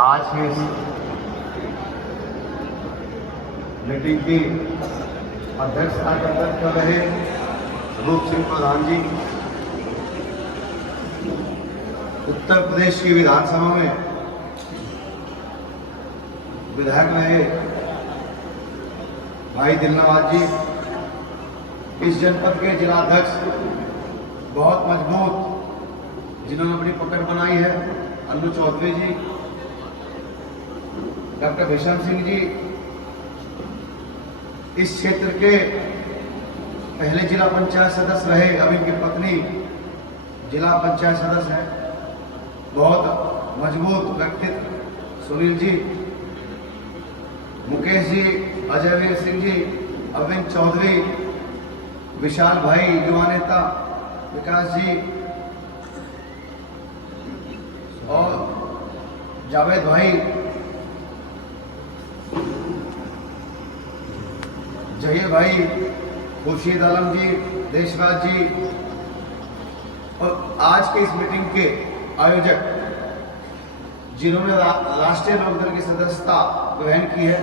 आज की इस मीटिंग की अध्यक्षता कर रहे रूप सिंह प्रधान जी, उत्तर प्रदेश की विधानसभा में विधायक रहे भाई दिलनवाज जी, इस जनपद के जिलाध्यक्ष बहुत मजबूत जिन्होंने अपनी पकड़ बनाई है, अन्नू चौधरी जी, डॉक्टर भीषण सिंह जी, इस क्षेत्र के पहले जिला पंचायत सदस्य रहे, अब इनकी पत्नी जिला पंचायत सदस्य है, बहुत मजबूत व्यक्तित्व सुनील जी, मुकेश जी, अजय वीर सिंह जी, अरविंद चौधरी, विशाल भाई युवा नेता विकास जी और जावेद भाई, जहीर भाई, खुर्शीद आलम जी, देशराज जी और आज के इस मीटिंग के आयोजक जिन्होंने राष्ट्रीय लोकदल की सदस्यता ग्रहण की है,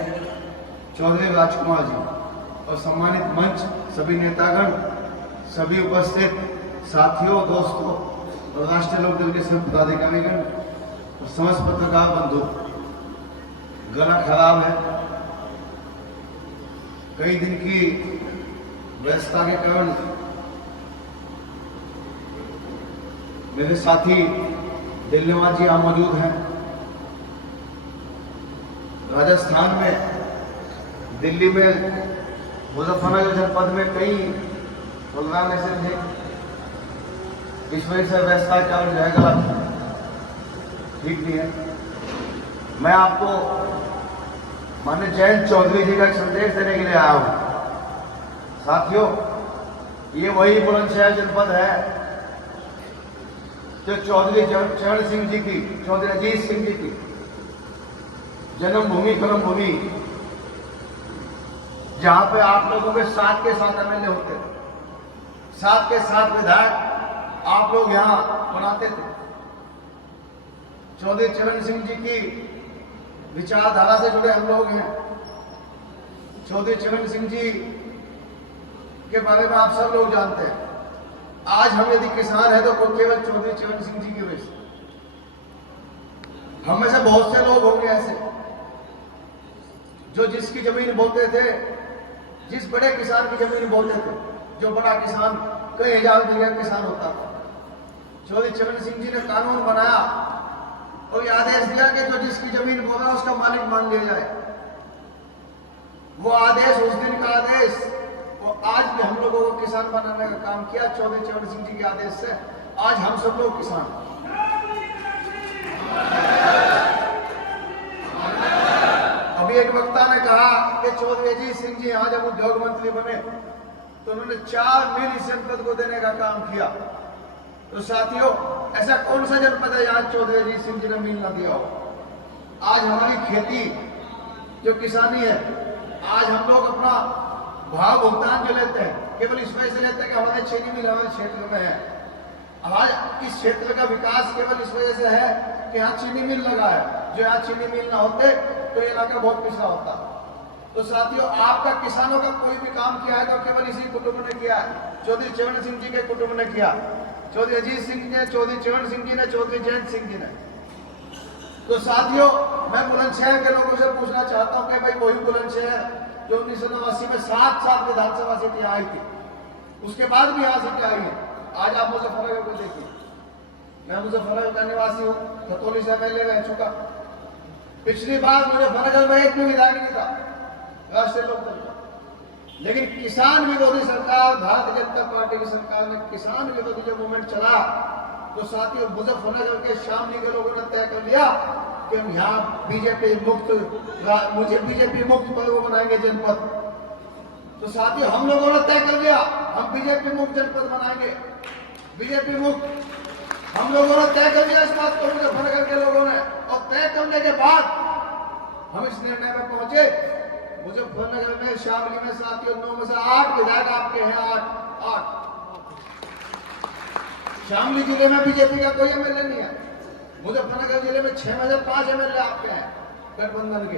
चौधरी राजकुमार जी, और सम्मानित मंच, सभी नेतागण, सभी उपस्थित साथियों, दोस्तों और राष्ट्रीय लोकदल के सभी पदाधिकारीगण और समस्त पत्रकार बंधु, गला खराब है, कई दिन की व्यस्तता के कारण मेरे साथी दिलनवाज जी यहाँ मौजूद हैं। राजस्थान में, दिल्ली में, मुजफ्फरनगर जनपद में कई प्रोग्राम ऐसे थे, इस वजह से व्यवस्था का जो है गलत ठीक नहीं है। मैं आपको माननीय जयंत चौधरी जी का एक संदेश देने के लिए आया हूं। साथियों, ये वही बुलंदशहर जनपद है जो चौधरी चरण सिंह जी की, चौधरी अजीत सिंह जी की जन्मभूमि, कर्मभूमि, जहां पे आप लोगों के साथ एमएलए होते थे, साथ के साथ विधायक आप लोग यहां बनाते थे। चौधरी चरण सिंह जी की विचारधारा से जुड़े हम लोग हैं। चौधरी चरण सिंह जी के बारे में आप सब लोग जानते हैं। आज हम यदि किसान है तो केवल चौधरी चरण सिंह जी की वजह से। हम में से बहुत से लोग होंगे ऐसे जो जिसकी जमीन बोते थे, जिस बड़े किसान की जमीन बोते थे, जो बड़ा किसान कई हजार बीघा किसान होता था, चौधरी चरण सिंह जी ने कानून बनाया और ये आदेश दिया कि जो जिसकी जमीन बोल रहा है उसका मालिक मान लिया जाए। वो आदेश, उस दिन का आदेश, वो आज भी हम लोगों को किसान बनाने का काम किया। चौधरी चरण सिंह जी के आदेश से आज हम सब लोग किसान। अभी एक वक्ता ने कहा कि चौधरी अजीत सिंह जी आज जब उद्योग मंत्री बने तो उन्होंने 4 मिल इस जनपद को देने का काम किया। तो साथियों, ऐसा कौन सा जनपद है यहाँ चौधरी अजीत सिंह जी ने मिल ना दिया हो? आज हमारी खेती जो किसानी है, आज हम लोग अपना भाव भुगतान जो लेते हैं केवल इस वजह से लेते हैं कि हमारे चीनी मिल हमारे क्षेत्र में है। आज इस क्षेत्र का विकास केवल इस वजह से है कि यहाँ चीनी मिल लगा है। जो यहाँ चीनी मिल ना होते तो ये इलाका बहुत पिछड़ा होता। तो साथियों, आपका किसानों का कोई भी काम किया है तो केवल इसी कुटुंब ने किया है, चौधरी चरण सिंह जी के कुटुंब ने किया, चौधरी अजीत सिंह ने, चौधरी चरण सिंह जी ने, चौधरी जयंत सिंह जी ने। तो साथियों, मैं बुलंदशहर के लोगों से पूछना चाहता हूं कि भाई वही बुलंदशहर जो 1989 में 7 विधानसभा सीटें आई थी, उसके बाद भी यहाँ सीटें आई है। आज आप मुजफ्फरनगर को देखिए, मैं मुजफ्फरनगर का निवासी हूँ, खतौली से एमएलए रह चुका। पिछली बार मुजफ्फरनगर में एक भी विधायक नहीं था राष्ट्रीय लोकदल का, लेकिन किसान विरोधी सरकार, भारतीय जनता पार्टी की सरकार ने किसान विरोधी जो मूवमेंट चला, तो साथियों मुजफ्फरनगर के शामली के लोगों ने तय कर लिया कि हम यहाँ बीजेपी मुक्त पर वो बनाएंगे जनपद। तो साथियों, हम लोगों ने तय कर लिया हम बीजेपी मुक्त जनपद बनाएंगे, बीजेपी मुक्त हम लोगों ने तय कर लिया। इस बात को मुजफ्फरनगर के लोगों ने, और तय करने के बाद हम इस निर्णय में पहुंचे। मुजफ्फरनगर में, शामली में साथियों 9 में से 8 विधायक आपके हैं, 8। शामली जिले में बीजेपी का कोई एमएलए नहीं है। मुजफ्फरनगर जिले में 6 में से 5 MLA आपके हैं गठबंधन के,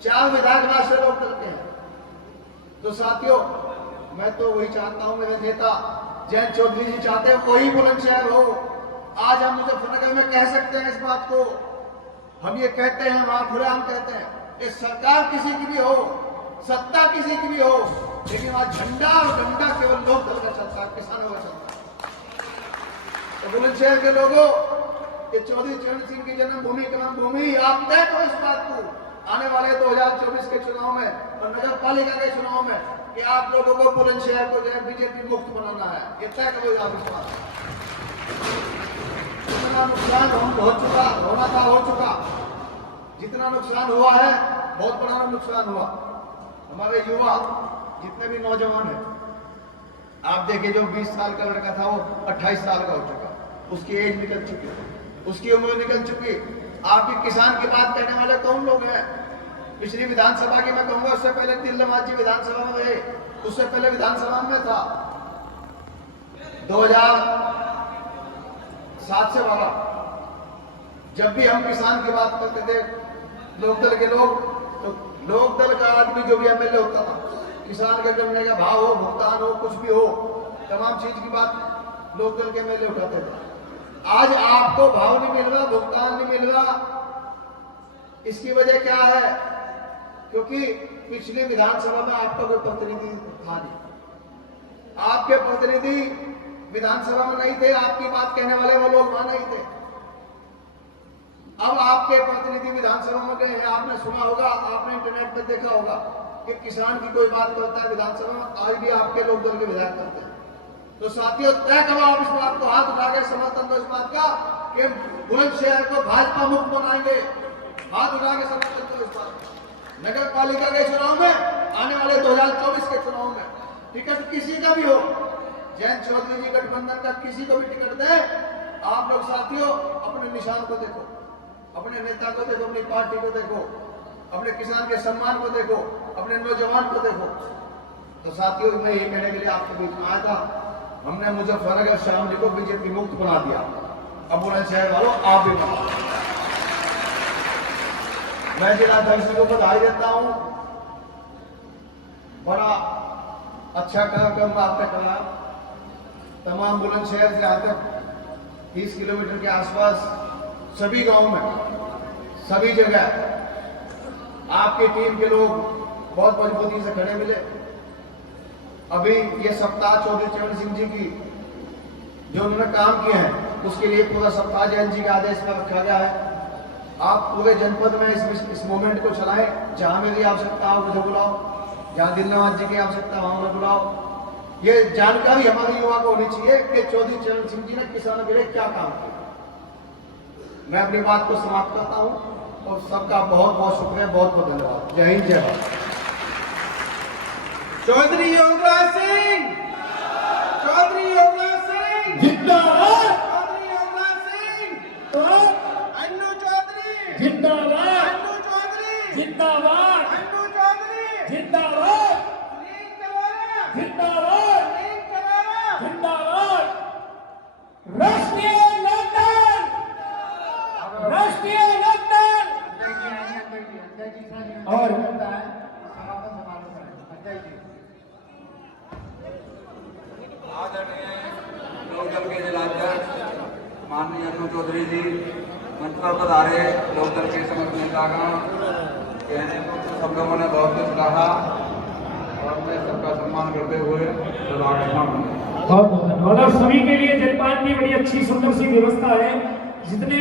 4 विधायक राष्ट्रीय लोकदल के हैं। तो साथियों, मैं तो वही चाहता हूं, मेरे नेता जयंत चौधरी जी चाहते हैं वही बुलंदशहर हो। आज हम मुजफ्फरनगर में कह सकते हैं इस बात को, हम ये कहते हैं, वहां खुलेआम कहते हैं, ये सरकार किसी की भी हो, सत्ता किसी की भी हो, लेकिन वहां झंडा और डंडा केवल लोकदल का चलता है, किसानों का चलता है। तो बुलंदशहर के लोगों, ये चौधरी चरण सिंह की जन्मभूमि कर्मभूमि, आप तय करो इस बात को आने वाले 2024 के चुनाव में और नगर पालिका के चुनाव में कि आप लोगों को बुलंदशहर को जो है बीजेपी मुक्त बनाना है। ये तय करो आप इस बात। जितना नुकसान हो चुका, होना था हो चुका, जितना नुकसान हुआ है बहुत बड़ा नुकसान हुआ। हमारे युवा जितने भी नौजवान हैं, आप देखिए, जो 20 साल का लड़का था वो 28 साल का हो चुका, उसकी एज निकल चुकी, उसकी उम्र निकल चुकी। आपकी किसान की बात कहने वाले कौन लोग हैं? पिछली विधानसभा की मैं कहूंगा, उससे पहले तिल्लमाझी जी विधानसभा में रहे, उससे पहले विधानसभा में था 2007 से 12। जब भी हम किसान की बात करते थे लोकदल के लोग, तो लोकदल का आदमी जो भी MLA होता था, किसान के गन्ने का भाव हो, भुगतान हो, कुछ भी हो, तमाम चीज की बात लोकदल के MLA उठाते थे। आज आपको भाव नहीं मिल रहा, भुगतान नहीं मिल रहा, इसकी वजह क्या है? क्योंकि पिछली विधानसभा में आपका कोई प्रतिनिधि था नहीं, आपके प्रतिनिधि विधानसभा में नहीं थे, आपकी बात कहने वाले वो लोग वहां नहीं थे। अब आपके प्रतिनिधि विधानसभा में गए हैं, आपने सुना होगा, आपने इंटरनेट पर देखा होगा कि किसान की कोई बात करता है विधानसभा में, आज भी आपके लोकदल के विधायक करते हैं। तो साथियों, तय करो आप इस बात को, हाथ उठा के समर्थन दो इस बात का कि बुलंदशहर को भाजपा मुक्त बनाएंगे। हाथ उठा के समर्थन दो इस बात। नगर पालिका के चुनाव में, आने वाले 2024 के चुनाव में टिकट किसी का भी हो, जयंत चौधरी जी गठबंधन का किसी को भी टिकट दे, आप लोग साथियों अपने निशान को देखो, अपने नेता को देखो, अपनी पार्टी को देखो, अपने किसान के सम्मान को देखो, अपने नौजवान को देखो। तो साथियों, मैं ये कहने के लिए आपके बीच में आया था, हमने मुजफ्फरनगर शामली को बीजेपी मुक्त बना दिया। अब बुलंदशहर वालों, आप भी बना। मैं जिलाध्यक्ष को बधाई देता हूं, बड़ा अच्छा कार्यक्रम आपने करा। तमाम बुलंदशहर से यहाँ तक 30 किलोमीटर के आसपास सभी गांव में, सभी जगह आपकी टीम के लोग बहुत मजबूती से खड़े मिले। अभी ये सप्ताह चौधरी चरण सिंह जी की जो उन्होंने काम किए हैं, उसके लिए पूरा सप्ताह जयंत जी के आदेश पर रखा गया है। आप पूरे जनपद में इस मूवमेंट को चलाएं, जहां मेरी आवश्यकता हो मुझे बुलाओ, जहां दिलनवाज जी की आवश्यकता वहां उन्हें बुलाओ। ये जानकारी हमारे युवा को होनी चाहिए कि चौधरी चरण सिंह जी ने किसानों के लिए क्या काम किया। मैं अपनी बात को समाप्त करता हूं और सबका बहुत बहुत शुक्रिया, बहुत बहुत धन्यवाद। जय हिंद, जय भारत। चौधरी योगराज सिंह, चौधरी योगराज सिंह जिंदाबाद, चौधरी योगराज सिंह, तो अन्नू चौधरी जिंदाबाद, अन्नू चौधरी जिंदाबाद, अन्नू चौधरी जिंदाबाद, सुनील कलारा जिंदाबाद, सुनील कलारा जिंदाबाद। राष्ट्रीय लोकदल, राष्ट्रीय लोकदल। और आदरणीय लोकदल के जिलाध्यक्ष माननीय अन्नू चौधरी जी मंच पर पधारे। लोकदल के समस्त नेतागण, कहने को तो सब लोगों ने बहुत कुछ कहा और मैं सबका सम्मान करते हुए बहुत धन्यवाद। और सभी के लिए जलपान की बड़ी अच्छी सुंदर सी व्यवस्था है। जितने भी